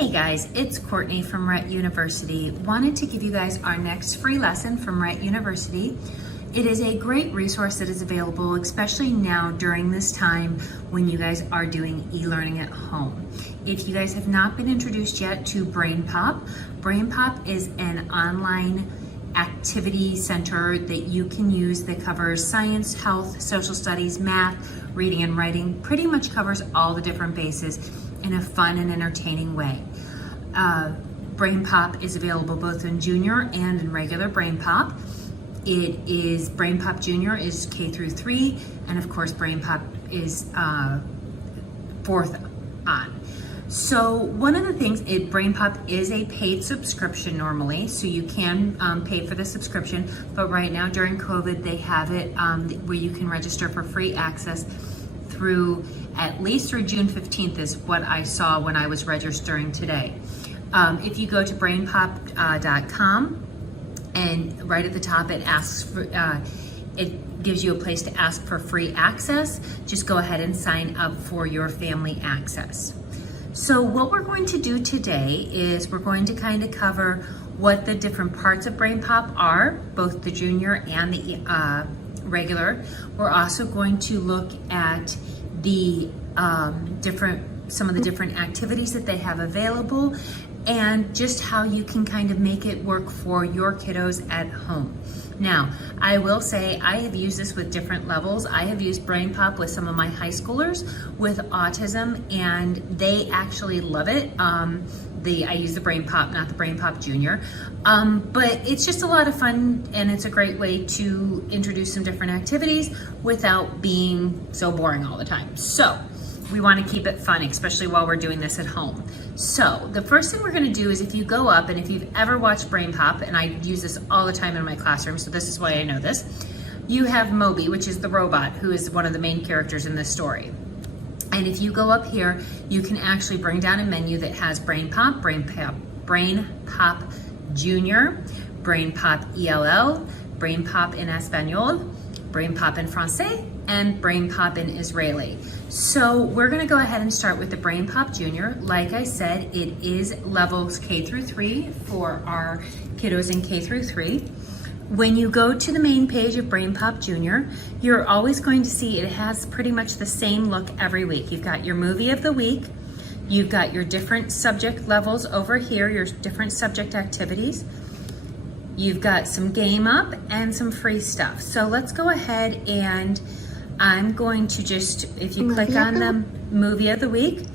Hey guys, it's Courtney from Rett University. Wanted to give you guys our next free lesson from Rett University. It is a great resource that is available, especially now during this time when you guys are doing e-learning at home. If you guys have not been introduced yet to BrainPop, BrainPop is an online activity center that you can use that covers science, health, social studies, math, reading and writing, pretty much covers all the different bases in a fun and entertaining way. BrainPop is available both in junior and in regular BrainPop. It is BrainPop Junior is K through 3, and of course BrainPop is 4th on. So one of the things, BrainPop is a paid subscription normally, so you can pay for the subscription, but right now during COVID they have it where you can register for free access through, at least through June 15th is what I saw when I was registering today. If you go to brainpop.com, and right at the top it asks for, it gives you a place to ask for free access. Just go ahead and sign up for your family access. So what we're going to do today is we're going to kind of cover what the different parts of BrainPop are, both the junior and the regular. We're also going to look at the some of the different activities that they have available, and just how you can kind of make it work for your kiddos at home. Now, I will say I have used this with different levels. I have used BrainPop with some of my high schoolers with autism, and they actually love it. I use the BrainPop, not the BrainPop Junior. But it's just a lot of fun, and it's a great way to introduce some different activities without being so boring all the time. So we want to keep it fun, especially while we're doing this at home. So the first thing we're going to do is, if you go up, and if you've ever watched BrainPop, and I use this all the time in my classroom, so this is why I know this, you have Moby, which is the robot, who is one of the main characters in this story. And if you go up here, you can actually bring down a menu that has BrainPop, BrainPop Junior, BrainPop ELL, BrainPop in Espanol, BrainPop in Francais, and BrainPop in Israeli. So we're gonna go ahead and start with the BrainPop Junior. Like I said, it is levels K through 3 for our kiddos in K through 3. When you go to the main page of BrainPop Junior, you're always going to see it has pretty much the same look every week. You've got your movie of the week, you've got your different subject levels over here, your different subject activities. You've got some game up and some free stuff. So let's go ahead, and I'm going to just, if you click on the movie of the week,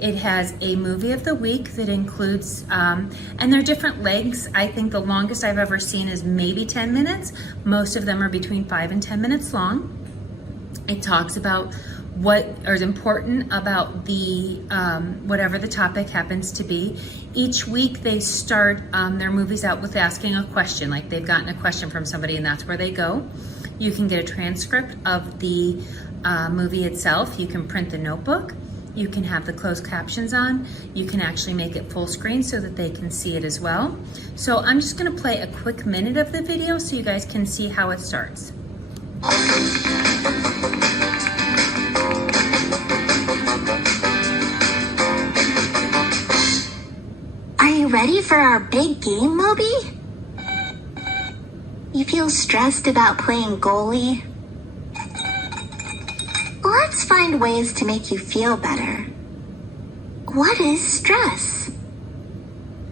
it has a movie of the week that includes, and they're different lengths. I think the longest I've ever seen is maybe 10 minutes. Most of them are between 5 and 10 minutes long. It talks about what is important about the whatever the topic happens to be. Each week they start their movies out with asking a question, like they've gotten a question from somebody and that's where they go. You can get a transcript of the movie itself. You can print the notebook. You can have the closed captions on. You can actually make it full screen so that they can see it as well. So I'm just gonna play a quick minute of the video so you guys can see how it starts. Are you ready for our big game, Moby? You feel stressed about playing goalie? Let's find ways to make you feel better. What is stress?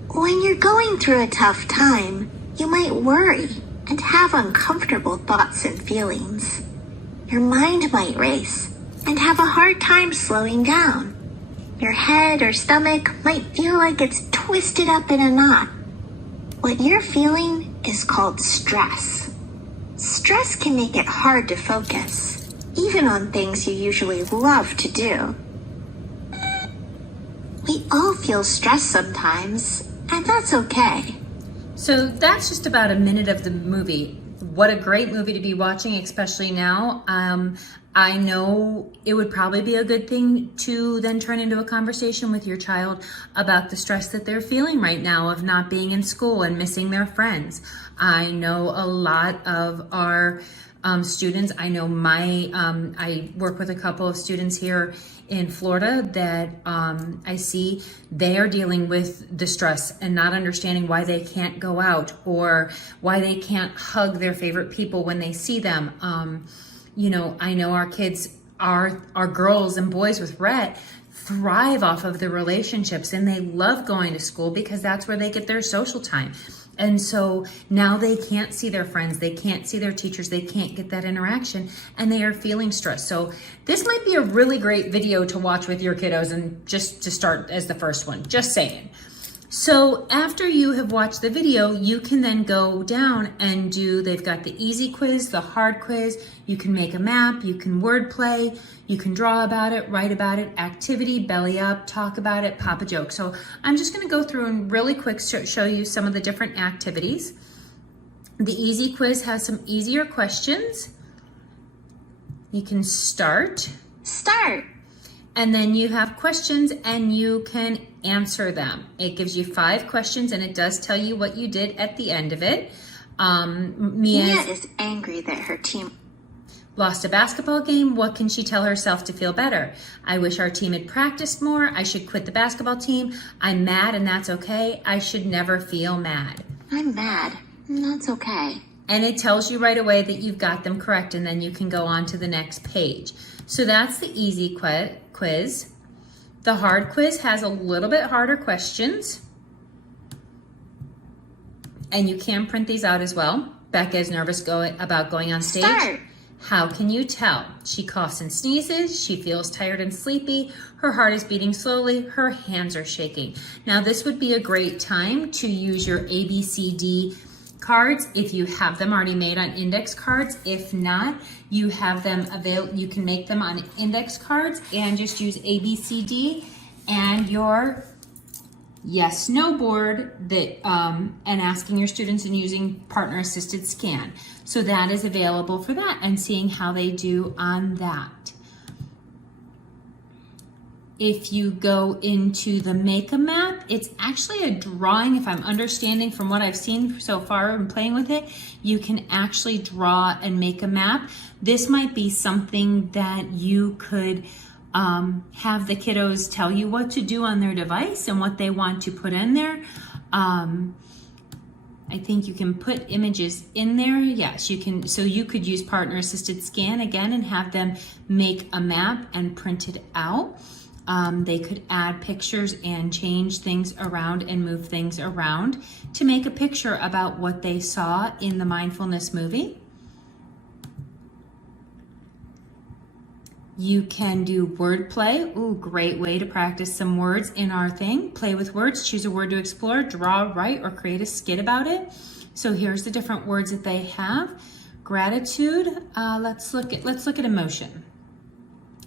When you're going through a tough time, you might worry and have uncomfortable thoughts and feelings. Your mind might race and have a hard time slowing down. Your head or stomach might feel like it's twisted up in a knot. What you're feeling is called stress. Stress can make it hard to focus, even on things you usually love to do. We all feel stressed sometimes, and that's okay. So that's just about a minute of the movie. What a great movie to be watching, especially now. I know it would probably be a good thing to then turn into a conversation with your child about the stress that they're feeling right now of not being in school and missing their friends. I know a lot of our students. I know I work with a couple of students here in Florida that I see they are dealing with the stress and not understanding why they can't go out or why they can't hug their favorite people when they see them. I know our kids, our girls and boys with Rett thrive off of the relationships, and they love going to school because that's where they get their social time. And so now they can't see their friends, they can't see their teachers, they can't get that interaction, and they are feeling stressed. So this might be a really great video to watch with your kiddos, and just to start as the first one, just saying. So after you have watched the video, you can then go down and they've got the easy quiz, the hard quiz, you can make a map, you can word play, you can draw about it, write about it, activity, belly up, talk about it, pop a joke. So I'm just gonna go through and really quick show you some of the different activities. The easy quiz has some easier questions. You can start. And then you have questions and you can answer them. It gives you 5 questions and it does tell you what you did at the end of it. Mia is angry that her team lost a basketball game. What can she tell herself to feel better? I wish our team had practiced more. I should quit the basketball team. I'm mad and that's okay. I should never feel mad. I'm mad and that's okay. And it tells you right away that you've got them correct, and then you can go on to the next page. So that's the easy quiz. The hard quiz has a little bit harder questions. And you can print these out as well. Becca is nervous about going on stage. Start. How can you tell? She coughs and sneezes. She feels tired and sleepy. Her heart is beating slowly. Her hands are shaking. Now this would be a great time to use your ABCD cards if you have them already made on index cards. If not, you have them available. You can make them on index cards and just use ABCD and your yes no board that and asking your students and using partner assisted scan. So that is available for that and seeing how they do on that. If you go into the make a map, it's actually a drawing. If I'm understanding from what I've seen so far and playing with it, you can actually draw and make a map. This might be something that you could have the kiddos tell you what to do on their device and what they want to put in there. I think you can put images in there. Yes, you can. So you could use partner assisted scan again and have them make a map and print it out. They could add pictures and change things around and move things around to make a picture about what they saw in the mindfulness movie. You can do word play. Ooh, great way to practice some words in our thing. Play with words, choose a word to explore, draw, write, or create a skit about it. So here's the different words that they have. Gratitude. Let's look at emotion.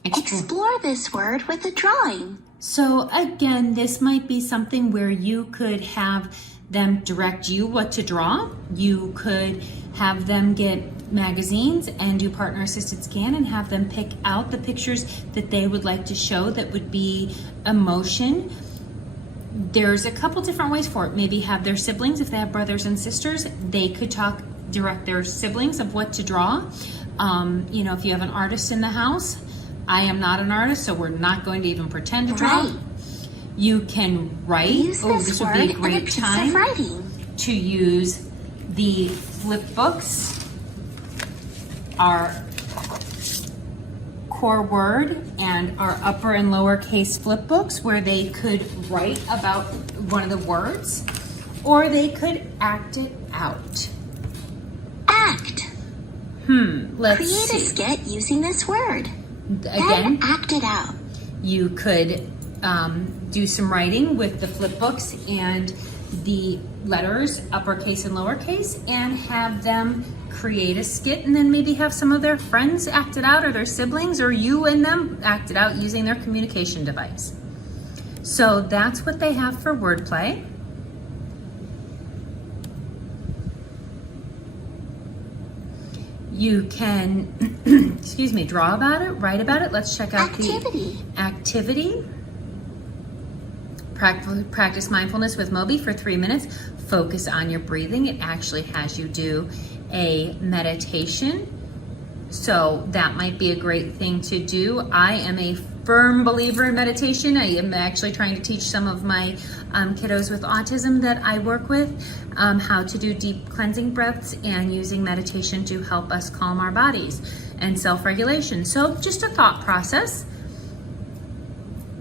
Explore this word with a drawing. So again, this might be something where you could have them direct you what to draw. You could have them get magazines and do partner assisted scan and have them pick out the pictures that they would like to show that would be emotion. There's a couple different ways for it. Maybe have their siblings, if they have brothers and sisters, they could direct their siblings of what to draw. If you have an artist in the house, I am not an artist, so we're not going to even pretend to draw. Right. You can write. This would be a great time to use the flip books, our core word and our upper and lower case flip books, where they could write about one of the words, or they could act it out. Act. Let's Create see. a skit using this word. Again, Then act it out. you could do some writing with the flip books and the letters, uppercase and lowercase, and have them create a skit, and then maybe have some of their friends act it out, or their siblings, or you and them act it out using their communication device. So that's what they have for wordplay. You can, draw about it, write about it. Let's check out Activity. the activity. Practice mindfulness with Moby for 3 minutes. Focus on your breathing. It actually has you do a meditation So that might be a great thing to do. I am a firm believer in meditation. I am actually trying to teach some of my kiddos with autism that I work with how to do deep cleansing breaths and using meditation to help us calm our bodies and self-regulation. So just a thought process.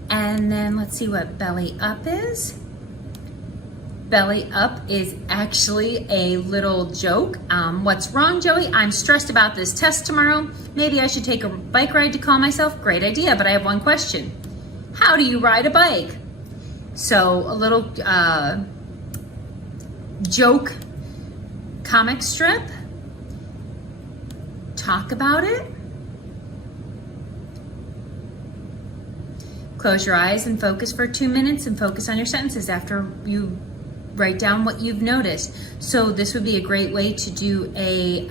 And then let's see what belly up is. Belly up is actually a little joke. What's wrong, Joey? I'm stressed about this test tomorrow. Maybe I should take a bike ride to calm myself. Great idea, but I have one question. How do you ride a bike? So a little joke comic strip. Talk about it. Close your eyes and focus for 2 minutes and focus on your sentences after you write down what you've noticed. So this would be a great way to do a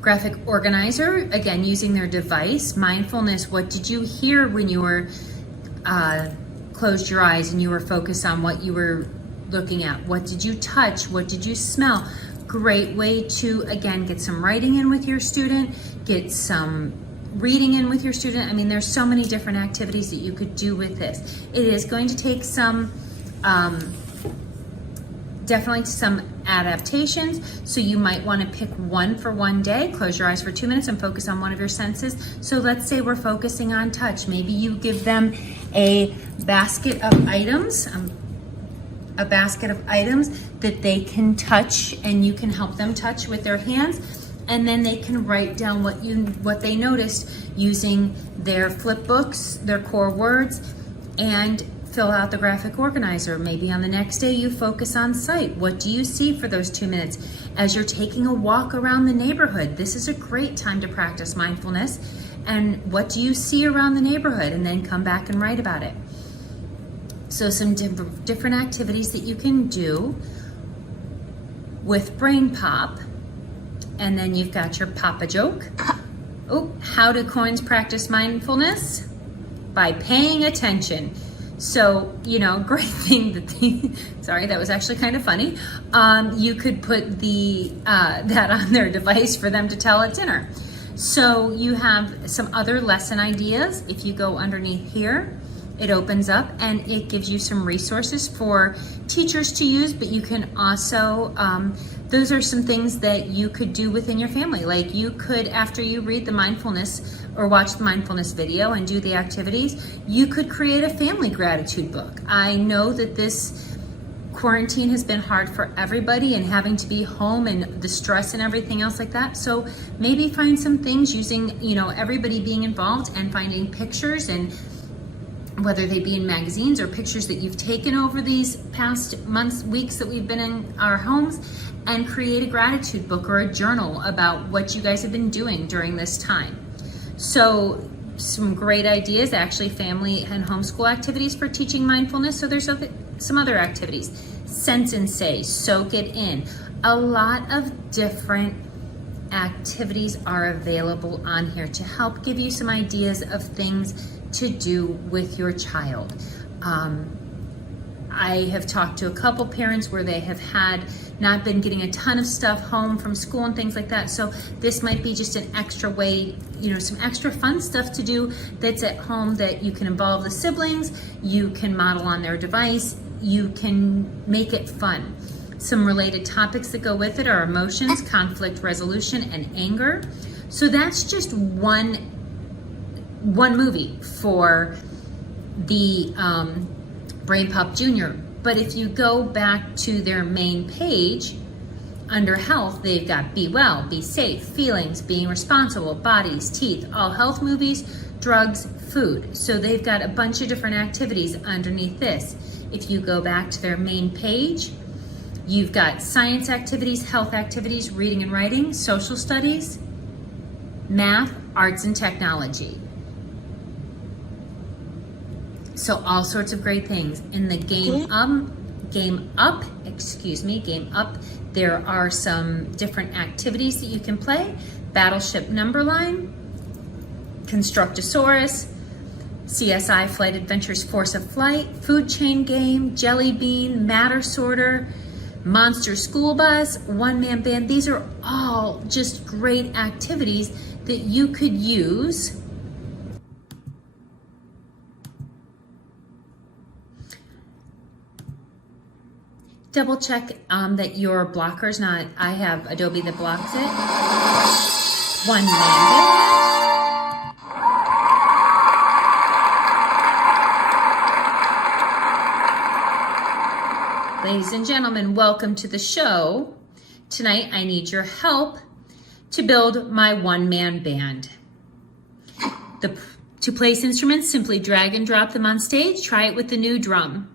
graphic organizer, again, using their device. Mindfulness, what did you hear when you were closed your eyes and you were focused on what you were looking at? What did you touch? What did you smell? Great way to, again, get some writing in with your student, get some reading in with your student. I mean, there's so many different activities that you could do with this. It is going to take some definitely some adaptations. So you might want to pick one for one day, close your eyes for 2 minutes and focus on one of your senses. So let's say we're focusing on touch. Maybe you give them a basket of items, that they can touch and you can help them touch with their hands. And then they can write down what they noticed using their flip books, their core words, and fill out the graphic organizer. Maybe on the next day you focus on sight. What do you see for those 2 minutes? As you're taking a walk around the neighborhood, this is a great time to practice mindfulness. And what do you see around the neighborhood? And then come back and write about it. So some different activities that you can do with Brain Pop. And then you've got your Papa joke. Oh, how do coins practice mindfulness? By paying attention. So, great thing sorry, that was actually kind of funny. You could put that on their device for them to tell at dinner. So you have some other lesson ideas. If you go underneath here, it opens up and it gives you some resources for teachers to use, but you can also, those are some things that you could do within your family. Like you could, after you read the mindfulness or watch the mindfulness video and do the activities, you could create a family gratitude book. I know that this quarantine has been hard for everybody and having to be home and the stress and everything else like that. So maybe find some things using, everybody being involved and finding pictures, and whether they be in magazines or pictures that you've taken over these past months, weeks that we've been in our homes, and create a gratitude book or a journal about what you guys have been doing during this time. So some great ideas, actually family and homeschool activities for teaching mindfulness. So there's some other activities. Sense and say, soak it in. A lot of different activities are available on here to help give you some ideas of things to do with your child. I have talked to a couple parents where they have not been getting a ton of stuff home from school and things like that. So this might be just an extra way, some extra fun stuff to do that's at home that you can involve the siblings, you can model on their device, you can make it fun. Some related topics that go with it are emotions, conflict resolution, and anger. So that's just one movie for the Brain Pop Junior. But if you go back to their main page, under health, they've got Be Well, Be Safe, Feelings, Being Responsible, Bodies, Teeth, All Health Movies, Drugs, Food. So they've got a bunch of different activities underneath this. If you go back to their main page, you've got science activities, health activities, reading and writing, social studies, math, arts and technology. So all sorts of great things. In the Game Up, there are some different activities that you can play. Battleship Numberline, Constructosaurus, CSI Flight Adventures Force of Flight, Food Chain Game, Jelly Bean, Matter Sorter, Monster School Bus, One-Man Band. These are all just great activities that you could use double check that your blocker's not, I have Adobe that blocks it. One-Man Band. Ladies and gentlemen, welcome to the show. Tonight I need your help to build my one-man band. To place instruments, simply drag and drop them on stage. Try it with the new drum.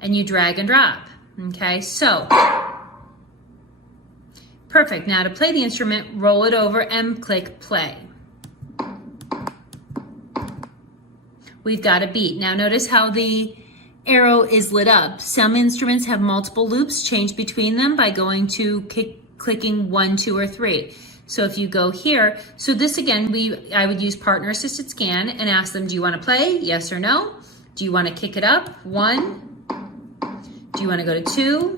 And you drag and drop, okay? So, perfect. Now to play the instrument, roll it over and click play. We've got a beat. Now notice how the arrow is lit up. Some instruments have multiple loops. Change between them by going to clicking 1, 2, or 3. So if you go here, so this again, I would use partner assisted scan and ask them, do you want to play? Yes or no? Do you want to kick it up? 1. Do you want to go to 2?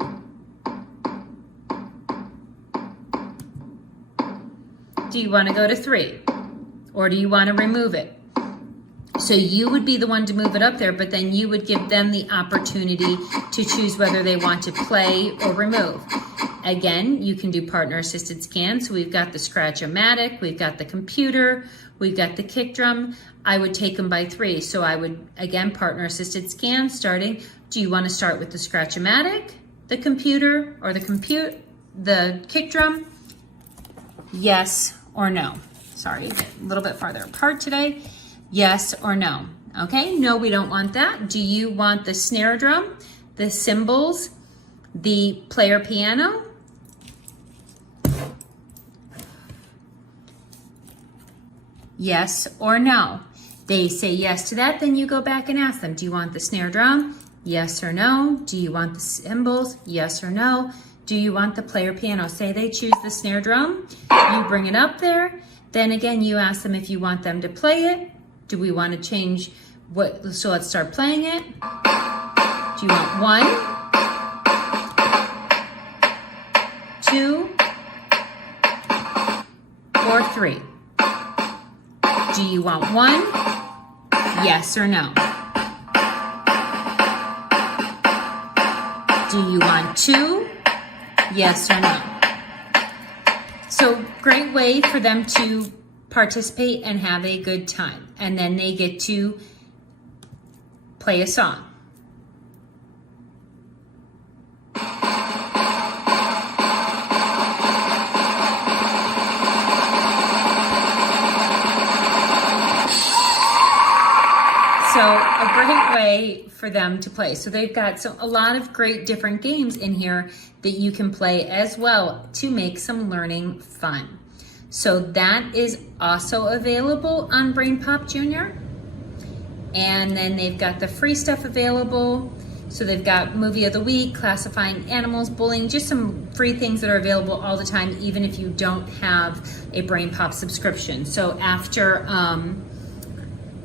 Do you want to go to 3? Or do you want to remove it? So you would be the one to move it up there, but then you would give them the opportunity to choose whether they want to play or remove. Again, you can do partner assisted scan. So we've got the Scratch-O-Matic, we've got the computer, we've got the kick drum. I would take them by 3. So I would, again, partner assisted scan starting. Do you want to start with the Scratch-O-Matic, the computer, or the kick drum? Yes or no. Sorry, a little bit farther apart today. Yes or no. Okay, no, we don't want that. Do you want the snare drum, the cymbals, the player piano? Yes or no. They say yes to that, then you go back and ask them, do you want the snare drum? Yes or no. Do you want the cymbals? Yes or no. Do you want the player piano? Say they choose the snare drum, you bring it up there. Then again, you ask them if you want them to play it. Do we want to change what, so let's start playing it. Do you want 1, 2, or 3? Do you want 1? Yes or no? Do you want 2? Yes or no? So great way for them to participate and have a good time. And then they get to play a song. So a great way for them to play. So they've got a lot of great different games in here that you can play as well to make some learning fun. So that is also available on BrainPop Junior. And then they've got the free stuff available. So they've got movie of the week, classifying animals, bullying, just some free things that are available all the time, even if you don't have a BrainPop subscription. So after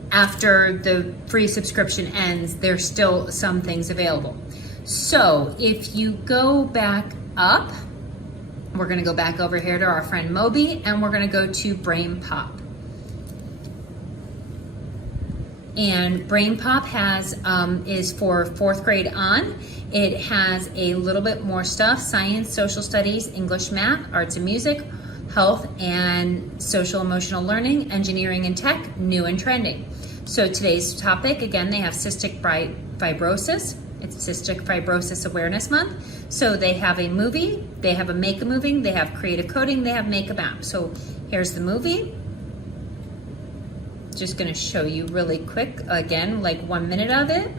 the free subscription ends, there's still some things available. So if you go back up, we're gonna go back over here to our friend Moby, and we're gonna go to BrainPop. And BrainPop is for 4th grade on. It has a little bit more stuff: science, social studies, English, math, arts and music, health and social emotional learning, engineering and tech, new and trending. So today's topic, again, they have cystic fibrosis. It's Cystic Fibrosis Awareness Month. So they have a movie, they have a make a movie, they have creative coding, they have make a map. So here's the movie. Just gonna show you really quick, again, like 1 minute of it.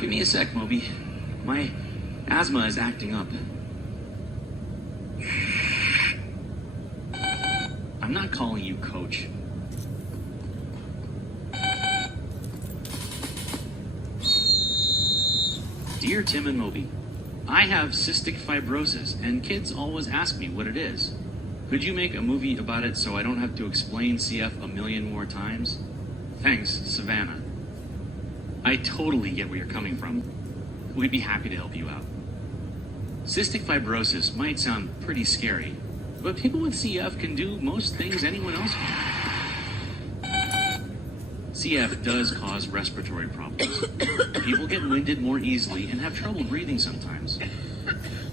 Give me a sec, Moby. My asthma is acting up. I'm not calling you coach. Dear Tim and Moby, I have cystic fibrosis, and kids always ask me what it is. Could you make a movie about it so I don't have to explain CF a million more times? Thanks, Savannah. I totally get where you're coming from. We'd be happy to help you out. Cystic fibrosis might sound pretty scary, but people with CF can do most things anyone else can. CF does cause respiratory problems. People get winded more easily and have trouble breathing sometimes.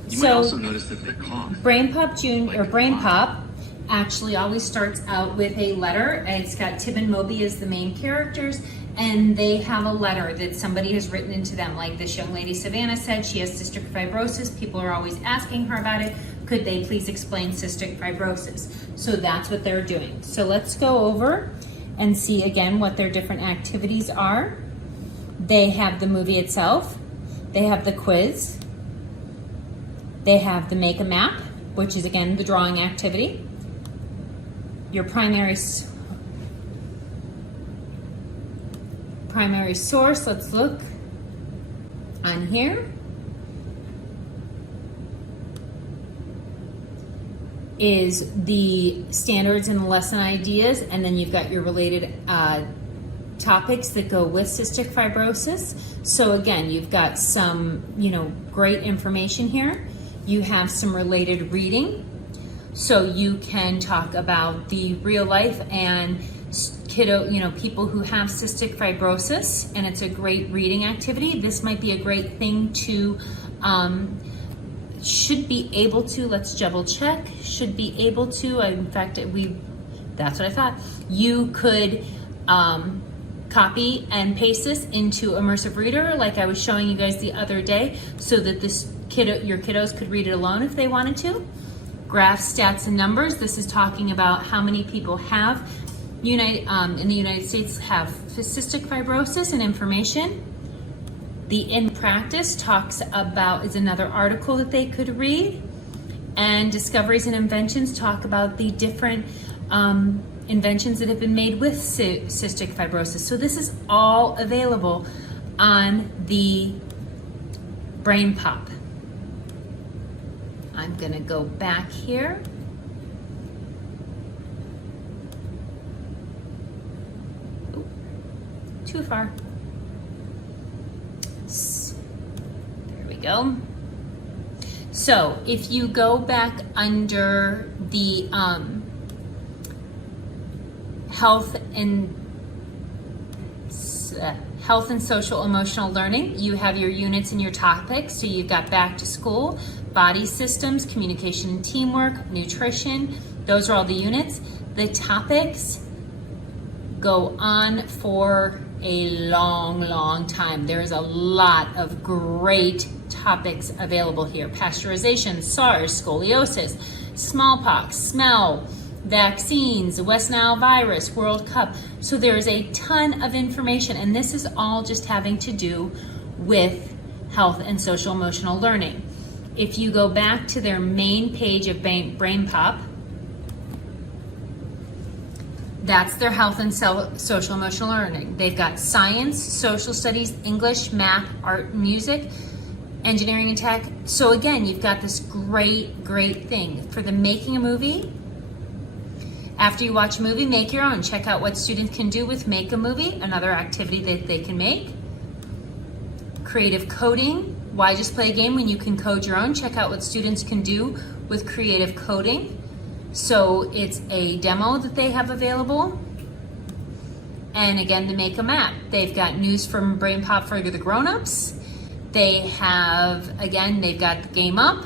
You might also notice that they cough. Brain Pop Junior, or Brain Like Pop, actually always starts out with a letter. It's got Tib and Moby as the main characters, and they have a letter that somebody has written into them. Like this young lady, Savannah, said she has cystic fibrosis. People are always asking her about it. Could they please explain cystic fibrosis? So that's what they're doing. So let's go over and see again what their different activities are. They have the movie itself. They have the quiz. They have the make a map, which is again the drawing activity. Your primary source, let's look on here, is the standards and lesson ideas, and then you've got your related topics that go with cystic fibrosis. So again, you've got some, great information here. You have some related reading. So you can talk about the real life and people who have cystic fibrosis, and it's a great reading activity. This might be a great thing to, should be able to, let's double check, should be able to, in fact, that's what I thought. You could copy and paste this into Immersive Reader like I was showing you guys the other day, so that your kiddos could read it alone if they wanted to. Graphs, stats, and numbers. This is talking about how many people have in the United States have cystic fibrosis and information. The in practice is another article that they could read. And discoveries and inventions talk about the different inventions that have been made with cystic fibrosis. So this is all available on the Brain Pop. I'm gonna go back here. Ooh, too far. There we go. So if you go back under the health and social emotional learning, you have your units and your topics. So you've got back to school, body systems, communication and teamwork, nutrition. Those are all the units. The topics go on for a long, long time. There's a lot of great topics available here. Pasteurization, SARS, scoliosis, smallpox, smell, vaccines, West Nile virus, World Cup. So there's a ton of information, and this is all just having to do with health and social emotional learning. If you go back to their main page of Brain Pop, that's their health and social emotional learning. They've got science, social studies, English, math, art, and music, engineering and tech. So again, you've got this great, great thing. For the making a movie, after you watch a movie, make your own. Check out what students can do with Make a Movie, another activity that they can make. Creative coding. Why just play a game when you can code your own? Check out what students can do with creative coding. So it's a demo that they have available. And again, to make a map, they've got news from Brain Pop for the grown-ups. They've got the game up.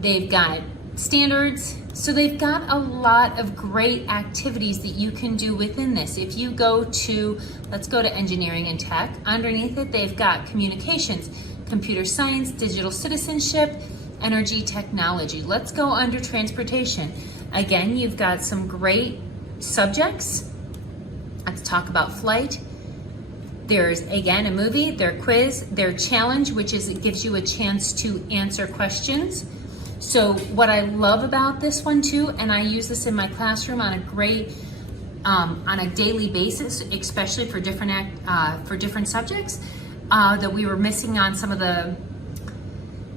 They've got standards. So they've got a lot of great activities that you can do within this. If you go to, let's go to engineering and tech. Underneath it, they've got communications, computer science, digital citizenship, energy technology. Let's go under transportation. Again, you've got some great subjects. Let's talk about flight. There's, again, a movie, their quiz, their challenge, which is it gives you a chance to answer questions. So what I love about this one too, and I use this in my classroom on a daily basis, especially for different subjects, that we were missing on some of the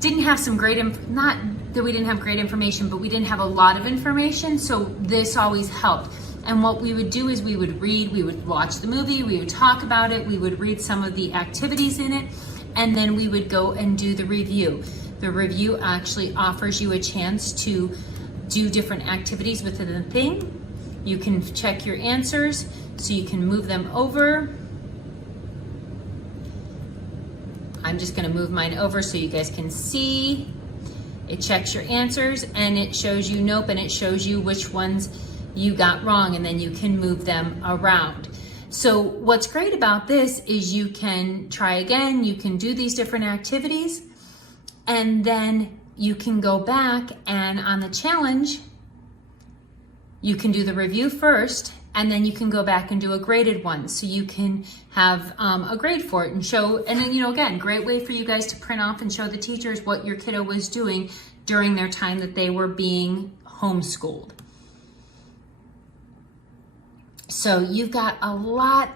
didn't have some great, not that we didn't have great information, but we didn't have a lot of information. So this always helped. And what we would do is we would read, we would watch the movie, we would talk about it, we would read some of the activities in it, and then we would go and do the review. The review actually offers you a chance to do different activities within the thing. You can check your answers, so you can move them over. I'm just gonna move mine over so you guys can see. It checks your answers and it shows you nope, and it shows you which ones you got wrong, and then you can move them around. So what's great about this is you can try again, you can do these different activities, and then you can go back and on the challenge, you can do the review first, and then you can go back and do a graded one. So you can have a grade for it and show, and then, again, great way for you guys to print off and show the teachers what your kiddo was doing during their time that they were being homeschooled. So you've got a lot,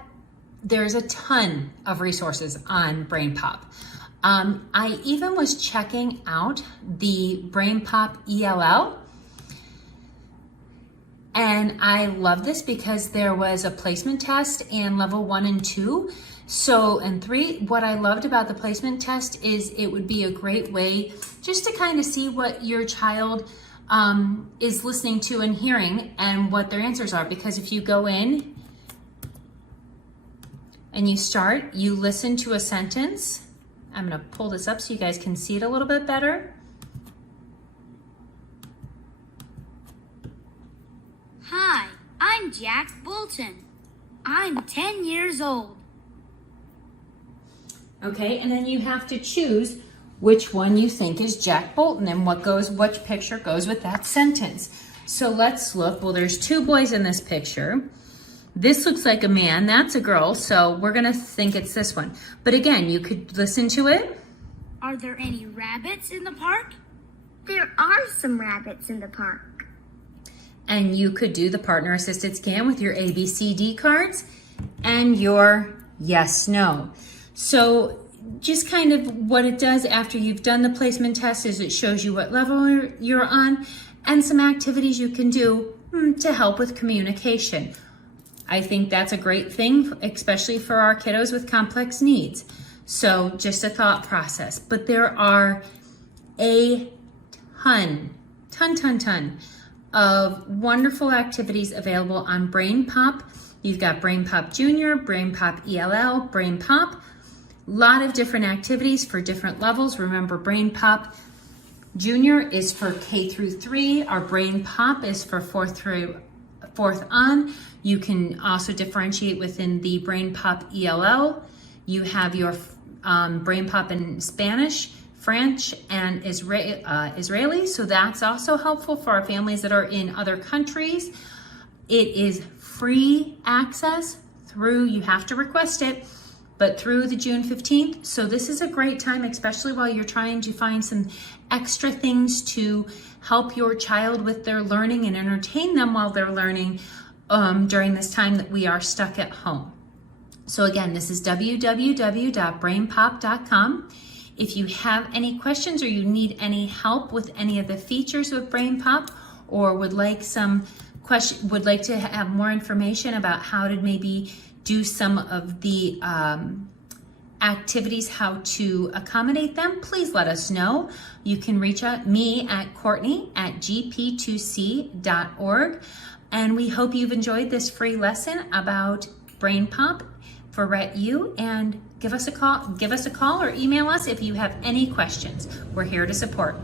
there's a ton of resources on BrainPop. I even was checking out the BrainPop ELL, and I love this because there was a placement test in level 1 and 2. So, and 3, what I loved about the placement test is it would be a great way just to kind of see what your child is listening to and hearing and what their answers are. Because if you go in and you listen to a sentence. I'm gonna pull this up so you guys can see it a little bit better. Hi, I'm Jack Bolton. I'm 10 years old. Okay, and then you have to choose which one you think is Jack Bolton and which picture goes with that sentence. So let's look. Well, there's 2 boys in this picture. This looks like a man, that's a girl, so we're gonna think it's this one. But again, you could listen to it. Are there any rabbits in the park? There are some rabbits in the park. And you could do the partner assisted scan with your ABCD cards and your yes, no. So just kind of what it does after you've done the placement test is it shows you what level you're on and some activities you can do to help with communication. I think that's a great thing, especially for our kiddos with complex needs. So just a thought process. But there are a ton of wonderful activities available on BrainPop. You've got BrainPop Junior, BrainPop ELL, BrainPop. A lot of different activities for different levels. Remember, BrainPop Junior is for K through 3. Our BrainPop is for 4th on. You can also differentiate within the BrainPop ELL. You have your BrainPop in Spanish, French, and Israeli. So that's also helpful for our families that are in other countries. It is free access you have to request it, but through the June 15th. So this is a great time, especially while you're trying to find some extra things to help your child with their learning and entertain them while they're learning during this time that we are stuck at home. So again, this is www.brainpop.com. If you have any questions or you need any help with any of the features of BrainPop, or would like to have more information about how to maybe do some of the activities, how to accommodate them, please let us know. You can reach out me at Courtney@gp2c.org. And we hope you've enjoyed this free lesson about BrainPop for Rett U, and give us a call or email us if you have any questions. We're here to support.